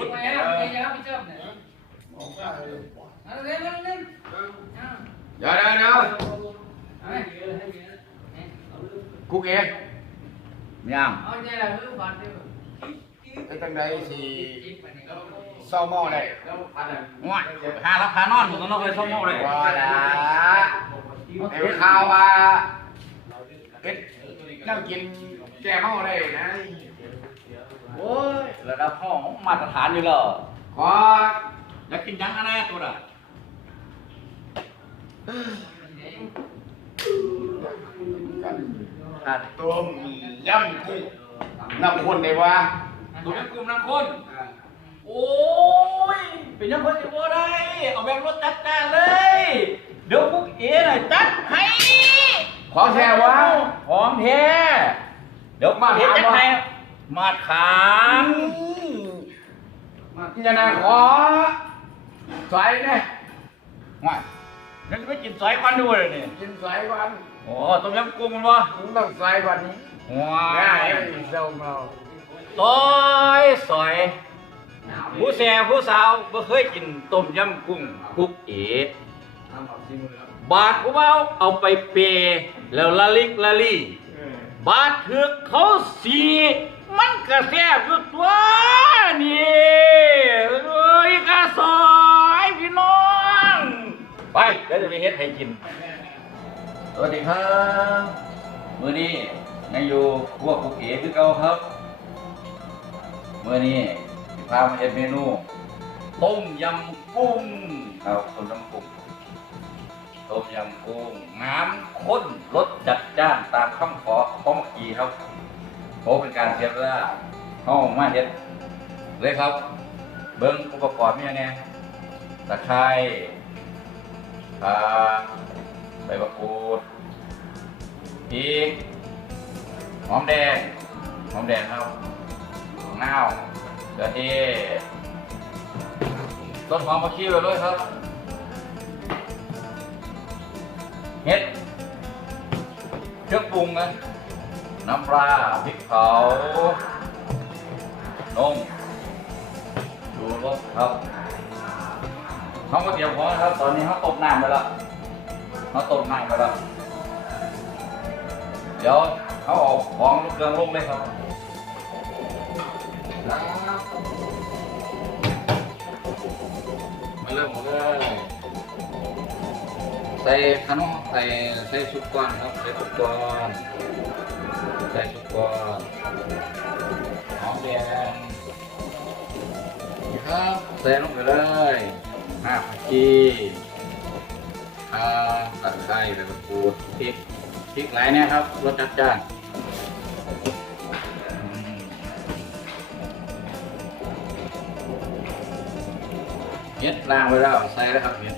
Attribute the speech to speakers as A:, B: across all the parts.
A: สุด
B: ไป
A: เอ
B: แล้ว
A: อ
B: ไปแล้วพี่เจ้าเนี่ยเอาเร็วเร็วเร็วเอา
A: เดี๋ยวเดี๋ยวเดี๋ยว
B: เอาไป
A: กุ๊กเองยัง
B: เอาใจเราเรื่องฝันเดียว
A: เป็นจังไดสิ
B: จิ๊บไปนี่
A: เศร้าหม้อได้
C: ง่วยหารับหานอนมึงต้องไปซ่อมโม่เลย
A: ว่าละ
C: โอ้ยระดับห้องมาตรฐานอยู่แล้ว
A: ขอ
C: อยากกินยังกันแน่ตัวน่ะ
A: กันต้มยำกุ้งน้ำข้นได้วะ
C: ตัวนี้กลุ่มนังคนโอ้ยเป็นยังคนจะบ่ได้ เอาแบบรถจัดจ้านเลย เดี๋ยวพวกเอ๋น่ะจัดให้
A: ของแท้วะ
C: พร้อมแท้เดี๋ยวมาเห็นจัดให้ มาดขาม
A: อย่านาขอใส่เนี่ย
C: ง่วยนั่นจะไปกินซอยควันดูเลยนี่
A: กินใส่ก่อน
C: โอ้ต้มยำกุ้งมันวะ
A: มึงต้องใส่ก่อน
C: ว้า
A: ง่าย
C: ย
A: เจ้าเมา
C: ซอยซอย ผู้แซ่ผู้สาวบ่เคยกินต้มยำกุ้งคุกเอ๋บาดผู้เมาเอาไปเปย์แล้วละลิกละลี่ บาดถึกเขาสี มันก็แซ่บอยู่ตัวนี่เอ้ยกะซอยพี่น้อง ไปเดี๋ยวจะไปเฮ็ดให้กิน สวัสดีครับมื้อนี้ยังอยู่พวกคุกเอ๋คือเก่าครับมื่อนี้สิพามาเฮ็ดเมนูต้มยำกุ้งครับต้มยำกุ้งต้มยำกุ้งน้ำข้นรสจัดจ้านตามคำขอของเมื่อกี้ครับ โอเป็นการเสียเวลาเข้ามาเฮ็ดเลยครับ เบิ้งอุปกรณ์มีอะไรตะไคร้ขาใบมะกรูดพริกหอมแดงหอมแดงครับนาวเขือเทศต้นหอมผักชีไปเลยครับเห็ดเครื่องปรุงนะ น้ำปลาพริกเผานมดูรสครับเขาก็เตรียมพร้อมนะครับ ตอนนี้เขาต้มน้ำไปแล้วเขาต้มน้ำไปแล้วเดี๋ยวเขาเอาของเครื่องลงเลยครับมาเริ่มเลย ใส่ขนมใส่ใส่ชุดก่อนครับใส่ชุดก่อนใส่ชุดก่อนหอมแดงครับใส่ลงไปเลยห้าผักชีข่าตะไคร้ใบมะกรูดพริกพริกหลายเนี่ยครับรสจัดจ้านอืมเฮ็ดล้างไว้แล้วใส่แล้วครับเฮ็ด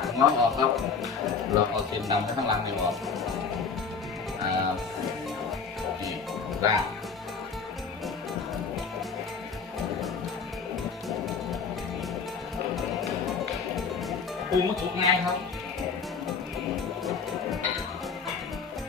C: ตัดหัวออกครับเราเอาเส้นดำข้างหลังนี่ออกอ่านี่ล้างปรุงมันสุกง่ายครับ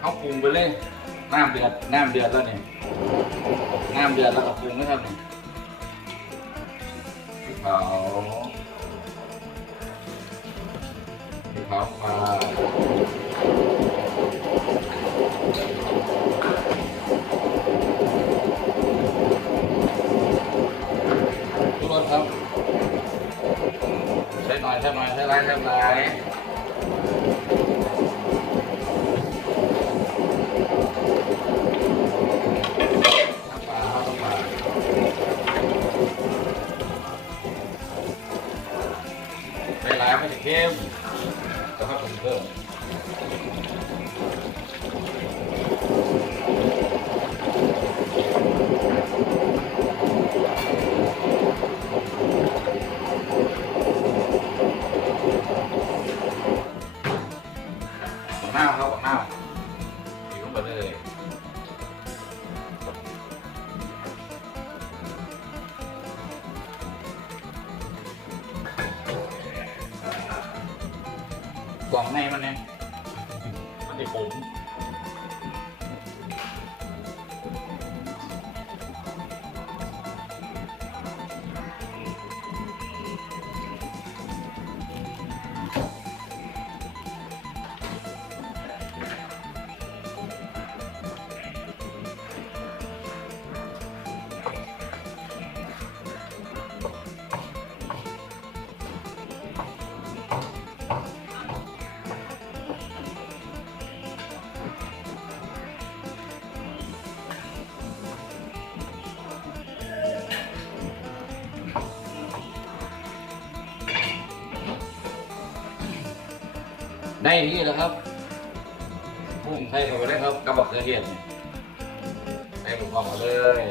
C: เอาปรุงไปเลยน้ำเดือดน้ำเดือดแล้วเนี่ยน้ำเดือดแล้วก็ปรุงนะครับเนี่ยเผา ครับมาทุกคนครับใช้หน่อยใช้หน่อยใช้ไรใช้ไร กล่องในมันเนะมันจะขม ได้ที่แล้วครับพุ่งใส่เข้าไปเลยครับกระบอกเขือเทศนี่ใส่ผมเข้ามาเลย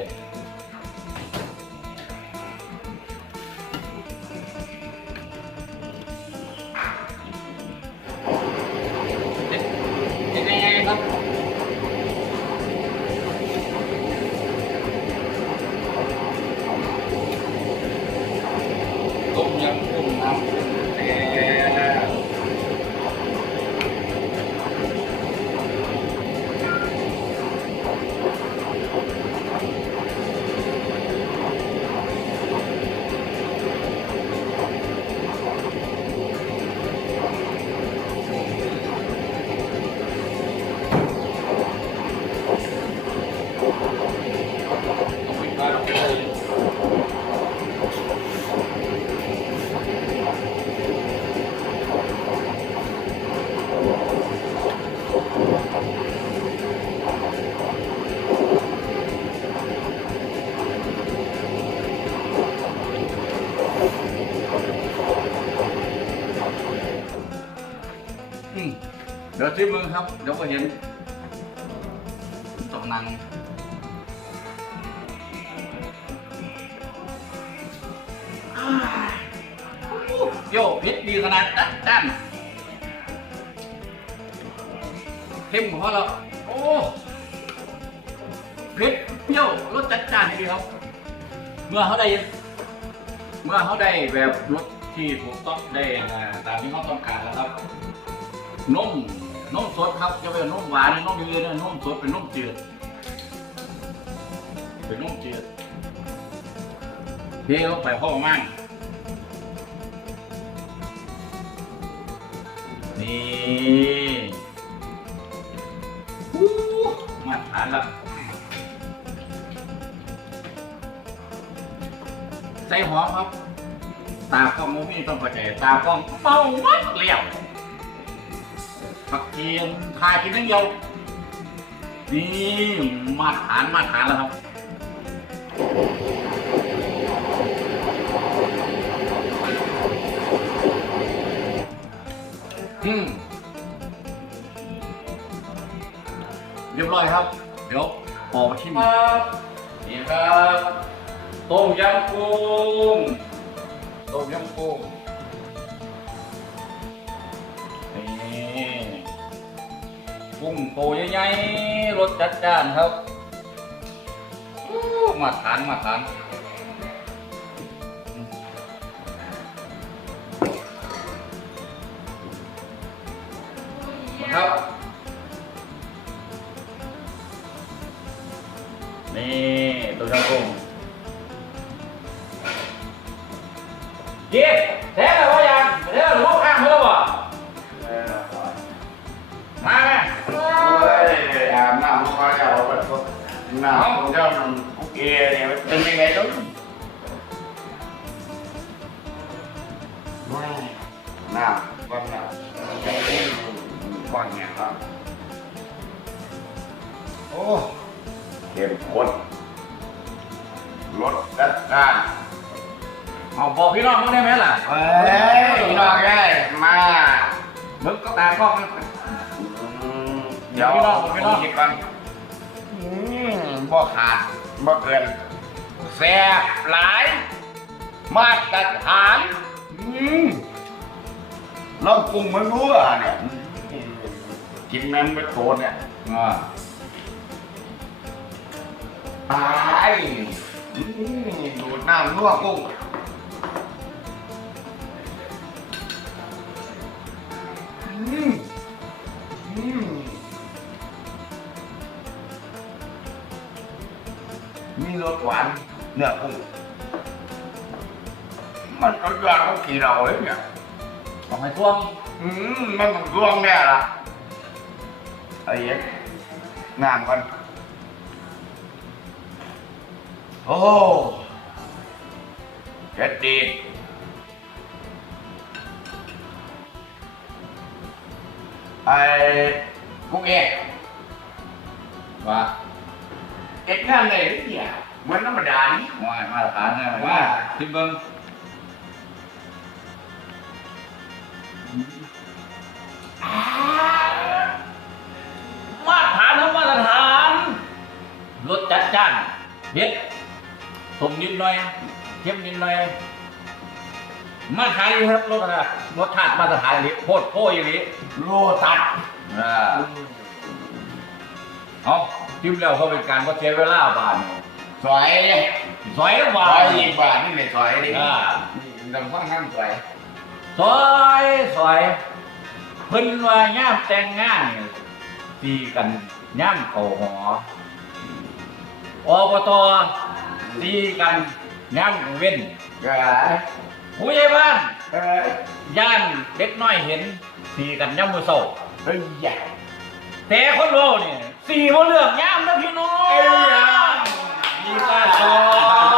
C: ดี๋ยวชิมมึงครับ เดี๋ยวก็เห็นต้องนั่งโยพิษดีขนาดจัดจ้านเข้มพอแล้วโอ้พิษเปรี้ยวรสจัดจ้านดีครับ เมื่อเขาได้ เมื่อเขาได้แบบรสที่ถูกต้องได้ตามที่เขาต้องการแล้วครับนุ่ม นมสดครับจะเป็นนมหวานหรือนมยืดนะนมสดเป็นนมจืดเป็นนมจืดเทลงไปพ่อมั่งนี่อู้มาทานละใส่หอมครับ ตากล้องโมมี่ต้องเข้าใจตากล้องเมามัดเลี้ยว ผักเทียมทากินทั้งเดียวนี่มาทานมาทานแล้วครับอืมเรียบร้อยครับ เดี๋ยวออกมาชิมครับนี่ครับต้มยำกุ้งต้มยำกุ้ง กุ้งโตใหญ่ๆรสจัดจ้านครับมาทานมาทานครับ น้ำ
A: ของเจ้าคุกเอเนี่ยมันเป็นยังไงต้องน้ำก้อนน้ำก้อนเนี่ยครับโอ้เข้มข้นรสจัดจ้าน
C: เอาบอกพี่น้องมึงได้ไหมล่ะ
A: เฮ้ยพี่น้องเอ้มา
C: มึงก็ตากล้องนะ
A: อืมเดี๋ยว
C: พี่น้องพี่น้อง
A: ก่อน บ่ขาดบ่เกินแซ่บหลาย มาตรฐานอืมลองปรุงมันรู้อะเนี่ยกินมันไม่โทษเนี่ย
C: อ่า
A: ตายดูดน้ำนัวกุ้ง มีรสหวานเนื้อกุ้งมันก็ยอดเขากี่เราเลยเนี่ย
C: ของไอ้ท่ว ง
A: อืมมันต้องร่วงแน่ละไอ้เอ็กงามกันโอ้เจ็ดดีไอ้กุ้งเอก
C: ว่า
A: เอ็ดงานเลยเนี่ยเหมือนธรรมดานี่
C: ว่ามาตรฐานนะว่าที่เบิ่งมาตรฐานของมาตรฐานรสจัดจ้านเผ็ดสมนิดหน่อยเค็มนิดหน่อยมาขายอยู่ครับรสอะไรรสชาติมาตรฐานอย่างนี้โคตรโคตรอย่างนี้
A: โลตัด
C: อ่าเอาจิ้มแล้วเขาเป็นการก็เสียเวลาบานเนี่ย
A: สวยเนี่ย
C: ซอยแล้ว
A: ส
C: บา
A: วย
C: น
A: อีกบาทนี่เลยสวยดิ
C: อ่า
A: ดำฟังข้างสวย
C: ซอยซอยเพิ่นว่าย่ามแต่งงานเนี่ยตีกันย่ามเขาหออบตตีกันย่ามเว้น
A: เอ้ย
C: ผู้ใหญ่บ้าน
A: เอ้ย
C: ย่านเด็กน้อยเห็นตีกันย่ามมือโศก
A: เอ้ยใหญ่
C: แต่คนเราเนี่ยสีบ่เลือกย่ามนะพี่น้อง ป้าชอบ